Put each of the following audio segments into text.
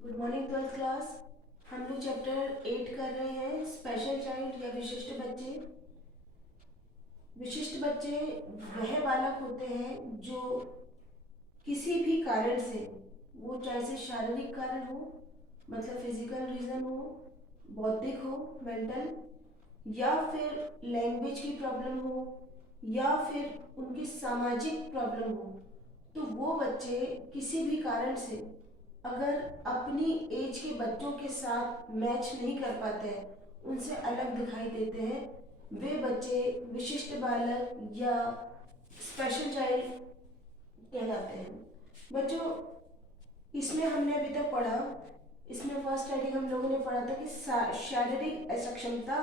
Good morning twelfth class. हम लोग chapter 8 कर रहे हैं, स्पेशल चाइल्ड या विशिष्ट बच्चे। विशिष्ट बच्चे वह बालक होते हैं जो किसी भी कारण से, वो चाहे से शारीरिक कारण हो, मतलब फिजिकल रीजन हो, बौद्धिक हो, मेंटल, या फिर लैंग्वेज की प्रॉब्लम हो, या फिर उनकी सामाजिक प्रॉब्लम हो, तो वो बच्चे किसी भी कारण से अगर अपनी एज के बच्चों के साथ मैच नहीं कर पाते हैं, उनसे अलग दिखाई देते हैं, वे बच्चे विशिष्ट बालक या स्पेशल चाइल्ड कहलाते हैं। बच्चों, इसमें हमने अभी तक पढ़ा, इसमें फर्स्ट हेडिंग हम लोगों ने पढ़ा था कि शारीरिक असक्षमता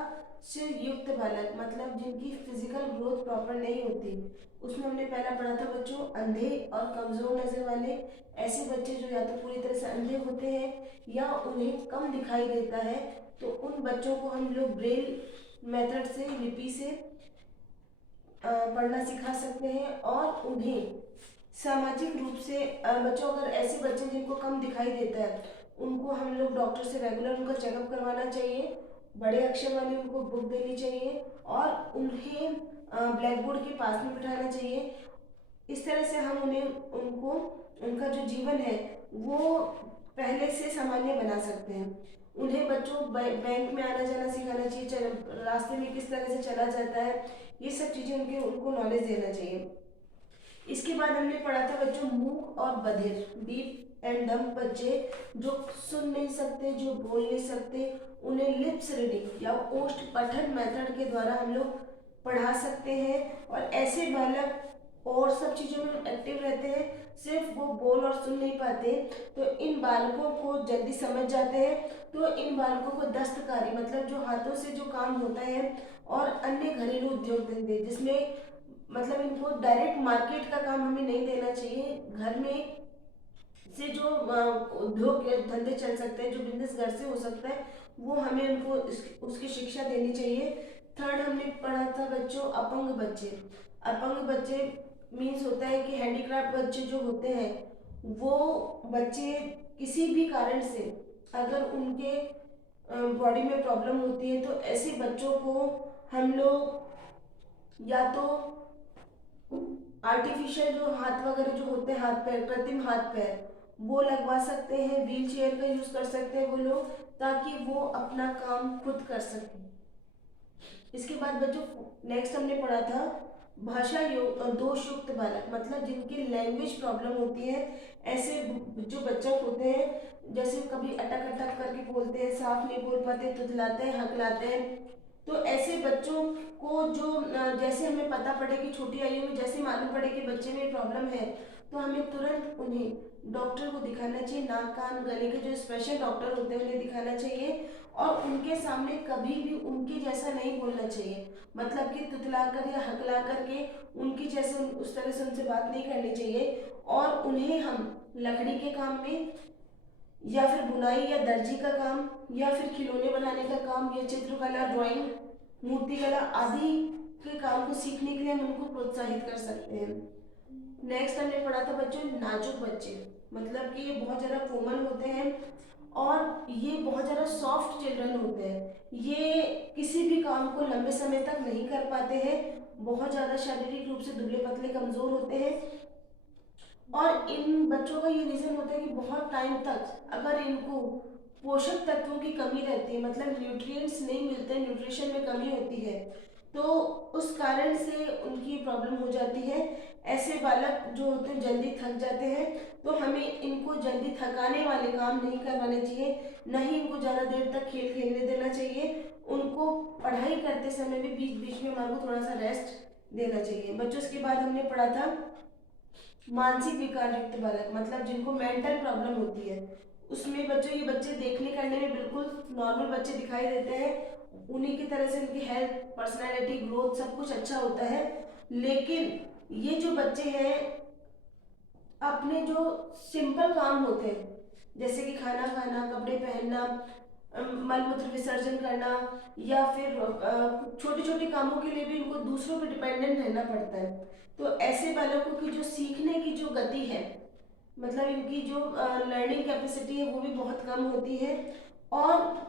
से युक्त बालक, मतलब जिनकी फिजिकल ग्रोथ प्रॉपर नहीं होती। उसमें हमने पहला पढ़ा था बच्चों, अंधे और कमजोर नजर वाले, ऐसे बच्चे जो या तो पूरी तरह से अंधे होते हैं या उन्हें कम दिखाई देता है, तो उन बच्चों को हम लोग ब्रेल मेथड से, लिपि से पढ़ना सिखा सकते हैं। और उन्हें सामाजिक रूप से बच्चों, अगर ऐसे बच्चे जिनको कम दिखाई देता है, उनको हम लोग डॉक्टर से रेगुलर उनका चेकअप करवाना चाहिए, बड़े अक्षर वाली उनको बुक देनी चाहिए और उन्हें ब्लैक बोर्ड के पास में बिठाना चाहिए। इस तरह से हम उन्हें उनको उनका जो जीवन है वो पहले से सामान्य बना सकते हैं। उन्हें बच्चों बैंक में आना जाना सिखाना चाहिए, रास्ते में किस तरह से चला जाता है, ये सब चीज़ें उनको नॉलेज देना चाहिए। इसके बाद हमने पढ़ा था बच्चों, मूक और बधिर, डीफ एंड डम्ब बच्चे जो सुन नहीं सकते, जो बोल नहीं सकते, उन्हें लिप्स रीडिंग या ओष्ठ पठन मेथड के द्वारा हम लोग पढ़ा सकते हैं। और ऐसे बालक और सब चीज़ों में एक्टिव रहते हैं, सिर्फ वो बोल और सुन नहीं पाते, तो इन बालकों को जल्दी समझ जाते हैं। तो इन बालकों को दस्तकारी, मतलब जो हाथों से जो काम होता है, और अन्य घरेलू उद्योग धंधे, जिसमें मतलब इनको डायरेक्ट मार्केट का काम हमें नहीं देना चाहिए, घर में से जो उद्योग धंधे चल सकते हैं, जो बिजनेस घर से हो सकता है, वो हमें उनको उसकी शिक्षा देनी चाहिए। थर्ड हमने पढ़ा था बच्चों, अपंग बच्चे। अपंग बच्चे मीन्स होता है कि हैंडीक्राफ्ट बच्चे जो होते हैं, वो बच्चे किसी भी कारण से अगर उनके बॉडी में प्रॉब्लम होती है, तो ऐसे बच्चों को हम लोग या तो आर्टिफिशियल जो हाथ वगैरह जो होते हैं, हाथ पैर, कृत्रिम हाथ पैर, वो लगवा सकते हैं, व्हील चेयर का यूज कर सकते हैं वो लोग, ताकि वो अपना काम खुद कर सकें। इसके बाद बच्चों नेक्स्ट हमने पढ़ा था भाषा दोष युक्त बालक, मतलब जिनकी लैंग्वेज प्रॉब्लम होती है। ऐसे जो बच्चे होते हैं, जैसे कभी अटक अटक करके बोलते हैं, साफ नहीं बोल पाते, तुतलाते हैं, हकलाते हैं, तो ऐसे बच्चों को जो जैसे हमें पता पड़े कि छोटी आयु में जैसे मालूम पड़े कि बच्चे में प्रॉब्लम है, तो हमें तुरंत उन्हें डॉक्टर को दिखाना चाहिए। नाक कान गले के जो स्पेशल डॉक्टर होते हैं उन्हें दिखाना चाहिए, और उनके सामने कभी भी उनके जैसा नहीं बोलना चाहिए, मतलब कि तुतला कर या हकला करके उनकी जैसे उस तरह से उनसे बात नहीं करनी चाहिए। और उन्हें हम लकड़ी के काम में, या फिर बुनाई या दर्जी का काम, या फिर खिलौने बनाने का काम, या चित्रकला, ड्राइंग, मूर्तिकला आदि के काम को सीखने के लिए हम उनको प्रोत्साहित कर सकते हैं। नेक्स्ट हमने पढ़ा था बच्चों, नाजुक बच्चे, मतलब कि ये बहुत ज़्यादा कोमल होते हैं और ये बहुत ज़्यादा सॉफ्ट चिल्ड्रन होते हैं। ये किसी भी काम को लंबे समय तक नहीं कर पाते हैं, बहुत ज़्यादा शारीरिक रूप से दुबले पतले कमज़ोर होते हैं। और इन बच्चों का ये रीज़न होता है कि बहुत टाइम तक अगर इनको पोषक तत्वों की कमी रहती है, मतलब न्यूट्रिएंट्स नहीं मिलते, न्यूट्रिशन में कमी होती है, तो उस कारण से उनकी प्रॉब्लम हो जाती है। ऐसे बालक जो होते हैं जल्दी थक जाते हैं, तो हमें इनको जल्दी थकाने वाले काम नहीं करवाने चाहिए, न ही इनको ज़्यादा देर तक खेल खेलने देना चाहिए। उनको पढ़ाई करते समय भी बीच बीच में हमारे को थोड़ा सा रेस्ट देना चाहिए। बच्चों, इसके बाद हमने पढ़ा था मानसिक विकार युक्त बालक, मतलब जिनको मेंटल प्रॉब्लम होती है। उसमें बच्चों, ये बच्चे देखने करने में बिल्कुल नॉर्मल बच्चे दिखाई देते हैं, उन्हीं की तरह से उनकी हेल्थ, पर्सनालिटी, ग्रोथ सब कुछ अच्छा होता है, लेकिन ये जो बच्चे हैं अपने जो सिंपल काम होते हैं, जैसे कि खाना खाना, कपड़े पहनना, मल मूत्र विसर्जन करना, या फिर छोटे छोटे कामों के लिए भी इनको दूसरों पर डिपेंडेंट रहना पड़ता है, तो ऐसे बालकों की जो सीखने की जो गति है, मतलब इनकी जो लर्निंग कैपेसिटी है वो भी बहुत कम होती है और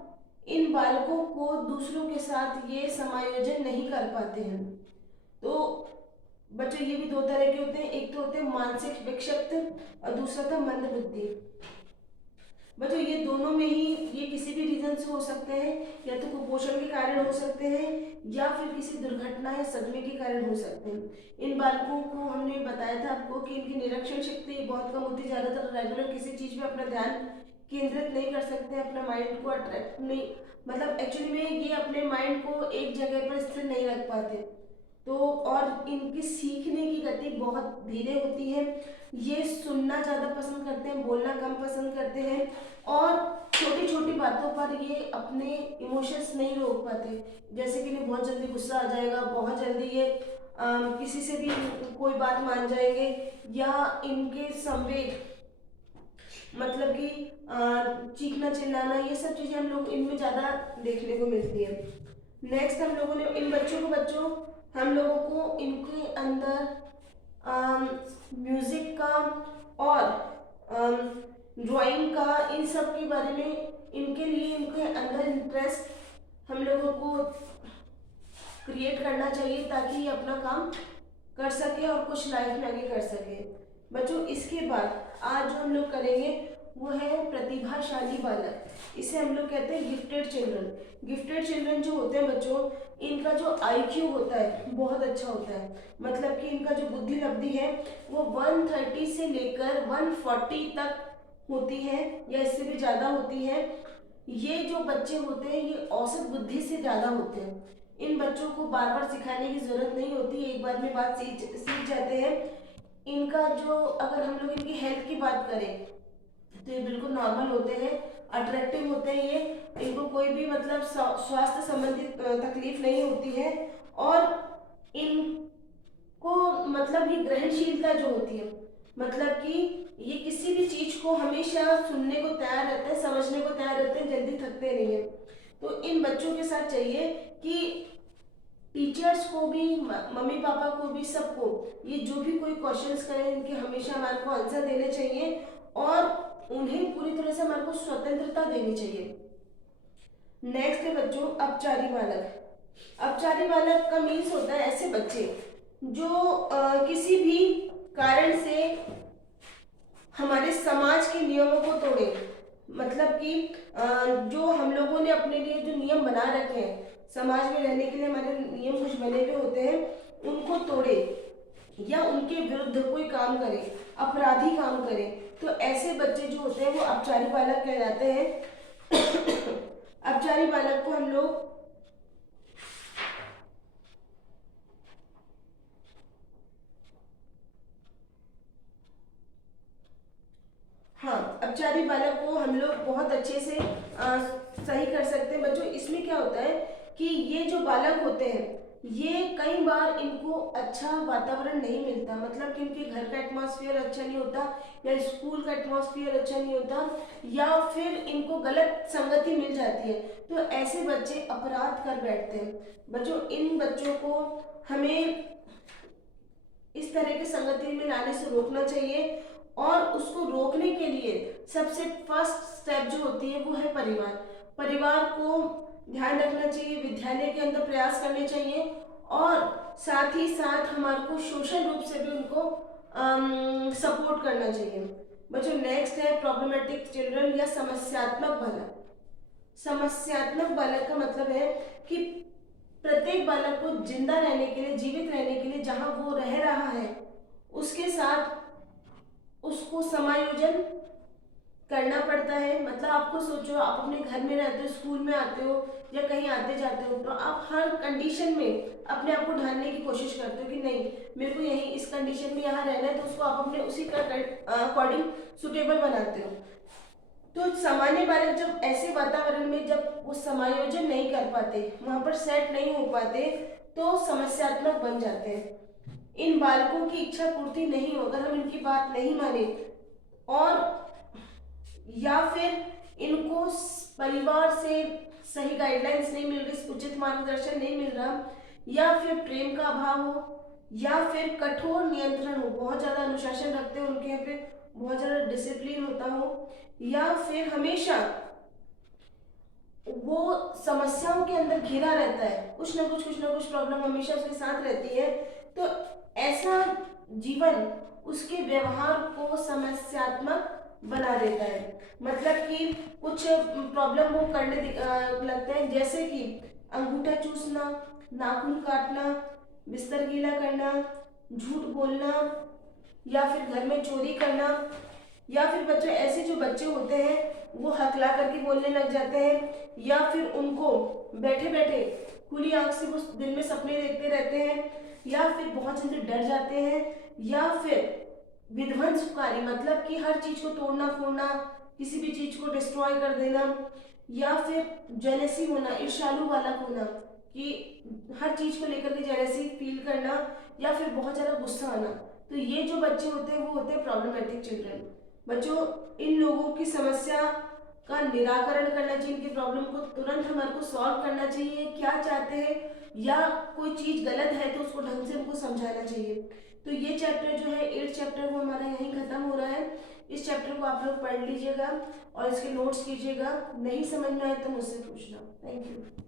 इन बालकों को दूसरों के साथ ये समायोजन नहीं कर पाते हैं। तो बच्चों ये भी दो तरह के होते हैं, एक तो होते हैं मानसिक विक्षिप्त और दूसरा था मंद बुद्धि। बच्चों ये दोनों में ही ये किसी भी रीजन से हो सकते हैं, या तो कुपोषण के कारण हो सकते हैं या फिर किसी दुर्घटना या सदमे के कारण हो सकते हैं। इन बालकों को हमने बताया था आपको कि इनकी निरीक्षण शक्ति बहुत कम होती, ज़्यादातर रेगुलर किसी चीज़ पे अपना ध्यान केंद्रित नहीं कर सकते, अपने माइंड को अट्रैक्ट नहीं, मतलब एक्चुअली में ये अपने माइंड को एक जगह पर स्थिर नहीं रख पाते। तो और इनकी सीखने की गति बहुत धीरे होती है, ये सुनना ज़्यादा पसंद करते हैं, बोलना कम पसंद करते हैं और छोटी छोटी बातों पर ये अपने इमोशंस नहीं रोक पाते। जैसे कि इन्हें बहुत जल्दी गुस्सा आ जाएगा, बहुत जल्दी ये किसी से भी कोई बात मान जाएंगे, या इनके संवेग मतलब कि चीखना चिल्लाना, ये सब चीज़ें हम लोग इनमें ज़्यादा देखने को मिलती है। नेक्स्ट हम लोगों ने इन बच्चों हम लोगों को इनके अंदर म्यूजिक का और ड्राइंग का, इन सब के बारे में इनके लिए इनके अंदर इंटरेस्ट हम लोगों को क्रिएट करना चाहिए ताकि ये अपना काम कर सके और कुछ लाइफ में आगे कर सके। बच्चों इसके बाद आज जो हम लोग करेंगे वो है प्रतिभाशाली बालक, इसे हम लोग कहते हैं गिफ्टेड चिल्ड्रन। गिफ्टेड चिल्ड्रन जो होते हैं बच्चों, इनका जो IQ होता है बहुत अच्छा होता है, मतलब कि इनका जो बुद्धि लब्धि है वो 130 से लेकर 140 तक होती है या इससे भी ज़्यादा होती है। ये जो बच्चे होते हैं ये औसत बुद्धि से ज़्यादा होते हैं। इन बच्चों को बार बार सिखाने की ज़रूरत नहीं होती, एक बार में बात सीख जाते हैं। इनका जो अगर हम लोग इनकी हेल्थ की बात करें तो ये बिल्कुल नॉर्मल होते हैं, अट्रैक्टिव होते हैं, ये इनको कोई भी मतलब स्वास्थ्य संबंधित तकलीफ नहीं होती है और इनको मतलब ये ग्रहणशीलता जो होती है, मतलब कि ये किसी भी चीज को हमेशा सुनने को तैयार रहते हैं, समझने को तैयार रहते हैं, जल्दी थकते नहीं है। तो इन बच्चों के साथ चाहिए कि टीचर्स को भी, मम्मी पापा को भी, सबको ये जो भी कोई क्वेश्चंस करें इनके हमेशा हमारे को आंसर देने चाहिए और उन्हें पूरी तरह से हमारे को स्वतंत्रता देनी चाहिए। नेक्स्ट है बच्चों अपचारी बालक। अपचारी बालक का मीन्स होता है ऐसे बच्चे जो किसी भी कारण से हमारे समाज के नियमों को तोड़े, मतलब कि जो हम लोगों ने अपने लिए जो नियम बना रखे हैं, समाज में रहने के लिए हमारे नियम कुछ बने हुए होते हैं, उनको तोड़े या उनके विरुद्ध कोई काम करे, अपराधी काम करे, तो ऐसे बच्चे जो होते हैं वो अपचारी बालक कहलाते हैं। अपचारी बालक को हम लोग अपचारी बालक को हम लोग बहुत अच्छे से सही कर सकते हैं। बच्चों इसमें क्या होता है कि ये जो बालक होते हैं ये कई बार इनको अच्छा वातावरण नहीं मिलता, मतलब कि इनके घर का एटमॉस्फेयर अच्छा नहीं होता या स्कूल का एटमॉस्फेयर अच्छा नहीं होता या फिर इनको गलत संगति मिल जाती है, तो ऐसे बच्चे अपराध कर बैठते हैं। बच्चों इन बच्चों को हमें इस तरह की संगति में लाने से रोकना चाहिए और उसको रोकने के लिए सबसे फर्स्ट स्टेप जो होती है वो है परिवार। परिवार को ध्यान रखना चाहिए, विद्यालय के अंदर प्रयास करने चाहिए और साथ ही साथ हमारे को सोशल रूप से भी उनको सपोर्ट करना चाहिए। बच्चों नेक्स्ट है प्रॉब्लमेटिक चिल्ड्रन या समस्यात्मक बालक। समस्यात्मक बालक का मतलब है कि प्रत्येक बालक को जिंदा रहने के लिए, जीवित रहने के लिए जहां वो रह रहा है उसके साथ उसको समायोजन करना पड़ता है। मतलब आपको सोचो, आप अपने घर में रहते हो, स्कूल में आते हो या कहीं आते जाते हो, तो आप हर कंडीशन में अपने आप को ढालने की कोशिश करते हो कि नहीं मेरे को यही इस कंडीशन में यहाँ रहना है, तो उसको आप अपने उसी का अकॉर्डिंग सुटेबल बनाते हो। तो सामान्य बालक जब ऐसे वातावरण में जब वो समायोजन नहीं कर पाते, वहां पर सेट नहीं हो पाते, तो समस्यात्मक बन जाते हैं। इन बालकों की इच्छा पूर्ति नहीं हो, अगर हम इनकी बात नहीं माने और या फिर इनको परिवार से सही गाइडलाइंस नहीं मिल रही, उचित मार्गदर्शन नहीं मिल रहा, या फिर प्रेम का अभाव हो, या फिर कठोर नियंत्रण हो, बहुत ज्यादा अनुशासन रखते हो उनके यहाँ पे, बहुत ज़्यादा डिसिप्लिन होता हो, या फिर हमेशा वो समस्याओं के अंदर घिरा रहता है, कुछ ना कुछ प्रॉब्लम हमेशा उसके साथ रहती है, तो ऐसा जीवन उसके व्यवहार को समस्यात्मक बना देता है। मतलब कि कुछ प्रॉब्लम वो करने लगते हैं, जैसे कि अंगूठा चूसना, नाखून काटना, बिस्तर गीला करना, झूठ बोलना, या फिर घर में चोरी करना, या फिर बच्चे ऐसे जो बच्चे होते हैं वो हकला करके बोलने लग जाते हैं, या फिर उनको बैठे बैठे खुली आंख से वो दिन में सपने देखते रहते हैं, या फिर बहुत जल्दी डर जाते हैं, या फिर विध्वंसकारी मतलब कि हर चीज को तोड़ना फोड़ना, किसी भी चीज को डिस्ट्रॉय कर देना, या फिर जेलेसी होना, ईर्ष्यालु वाला होना कि हर चीज को लेकर के जेलेसी फील करना, या फिर बहुत ज्यादा गुस्सा आना। तो ये जो बच्चे होते हैं वो होते हैं प्रॉब्लमेटिक चिल्ड्रन। बच्चों, इन लोगों की समस्या का निराकरण करना चाहिए, इनकी प्रॉब्लम को तुरंत हमारे को सॉल्व करना चाहिए, क्या चाहते हैं, या कोई चीज गलत है तो उसको ढंग से उनको समझाना चाहिए। तो ये चैप्टर जो है 8th चैप्टर वो हमारा यहीं खत्म हो रहा है। इस चैप्टर को आप लोग पढ़ लीजिएगा और इसके नोट्स कीजिएगा, नहीं समझ में आए तो मुझसे पूछना। Thank you.